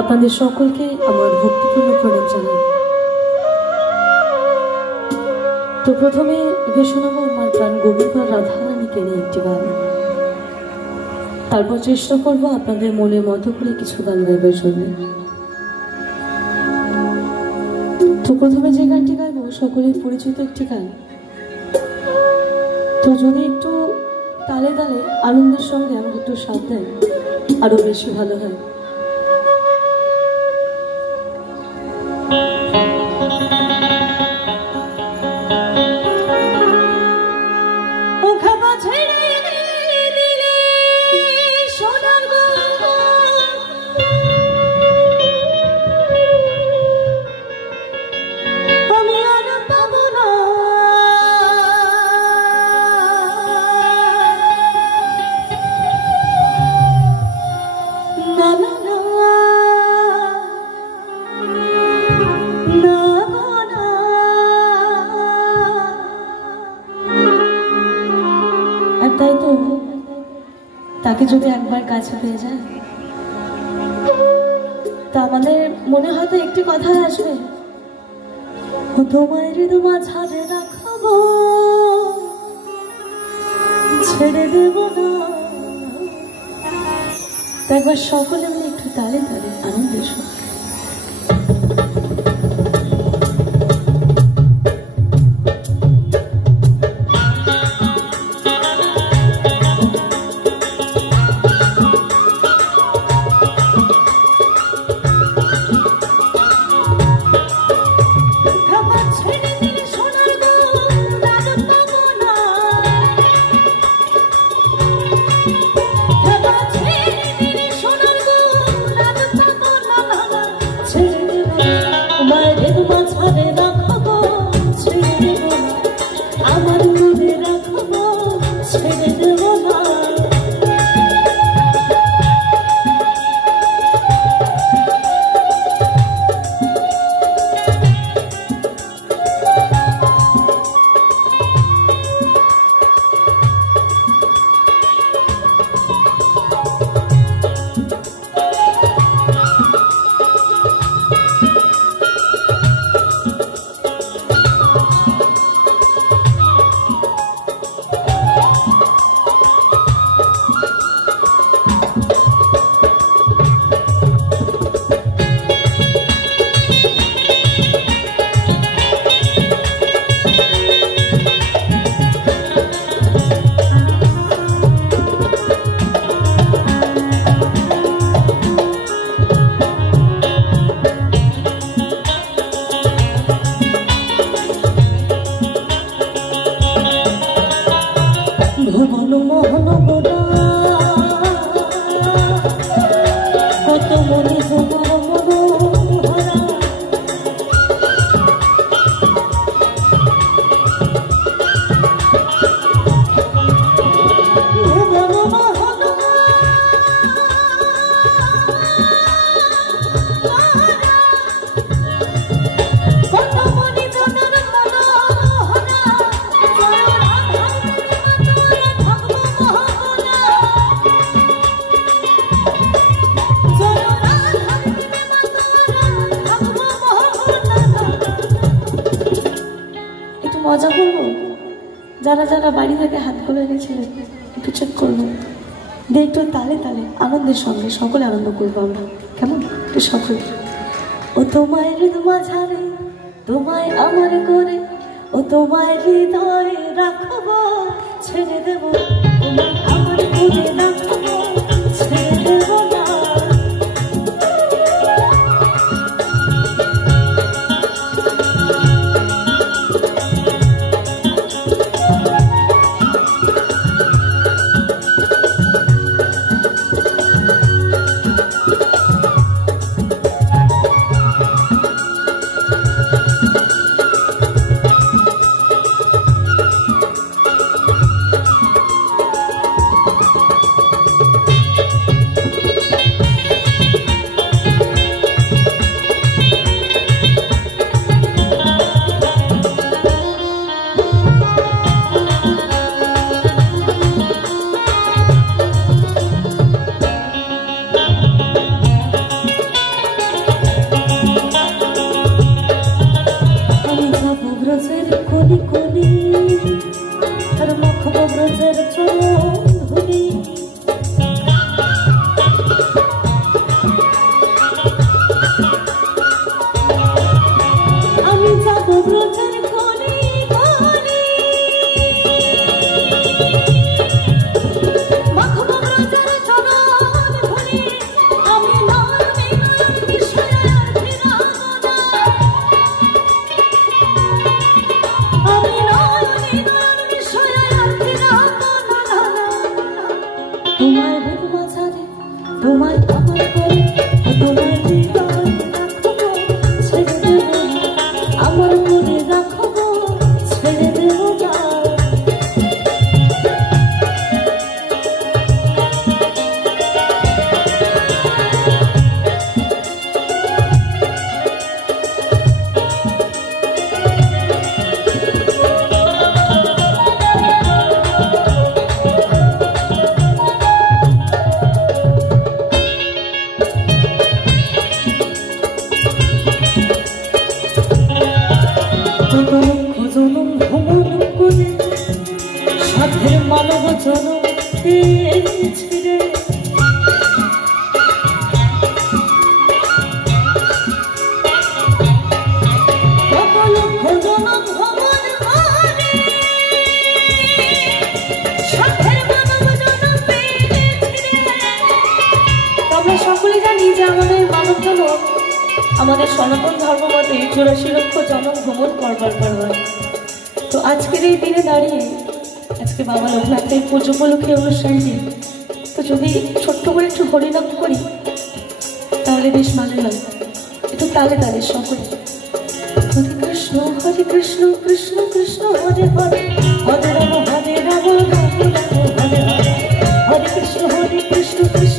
আপনাদের সকলকে আমার ভক্তিপূর্ণ প্রণাম জানাই। তো প্রথমে গিয়ে শোনাবো আমার প্রাণ গোবিন্দ রাধারানীকে নিয়ে একটি গান, তারপর চেষ্টা করবো আপনাদের মনের মতো করে কিছু গান গাইবার জন্য। তো প্রথমে যে গানটি গাইবো সকলের পরিচিত একটি গান, তো যদি একটু তালে তালে আনন্দের সঙ্গে আমাকে একটু সাথ দেন আরো বেশি ভালো হয়। তাই তো তাকে যদি একবার কাছে পেয়ে যায় তা আমাদের মনে হয়তো একটি কথা আসবে, তোমার মাঝারে রাখবো ছেড়ে দেব না। একবার সকলে মিলে একটু তালে তালে আনন্দের সঙ্গে মজা করবো। যারা যারা বাড়ি থেকে হাত খুলে নিয়েছিলেন একটু চেক করবো, দিয়ে একটু তালে তালে আনন্দের সঙ্গে সকলে আনন্দ করবো আমরা, কেমন? একটু সকলে ও তোমায় মাঝারে তোমায় আমার করে, ও তোমায় হৃদয়ে রাখবো ছেড়ে দেবো, তোমায় আমার করে রাখবো ছেড়ে দেবো না। তোমায় আমার করে তোমার হৃদয় রাখবো ছেড়ে দেব আমার মনে রাখবো ছেড়ে দেব না জনম ভ্রমণ করে সাথে মানব জনম ছিড়ে আমরা সকলে জানি যে আমাদের মানব জনম আমাদের সনাতন ধর্ম মতে 84 লক্ষ জনম ভ্রমণ করবার পর হয়। তো আজকের এই দিনে দাঁড়িয়ে আজকে বাবা লোকনাথের পুজো উপলক্ষে অনুষ্ঠানটি তো যদি ছোট্ট করে একটু হরিনাম করি তাহলে বেশ ভালো হয়। একটু তালে তালে সকলে হরে কৃষ্ণ কৃষ্ণ কৃষ্ণ হরে হরে হরে রাম রাম রাম রাম হরে হরে হরে কৃষ্ণ কৃষ্ণ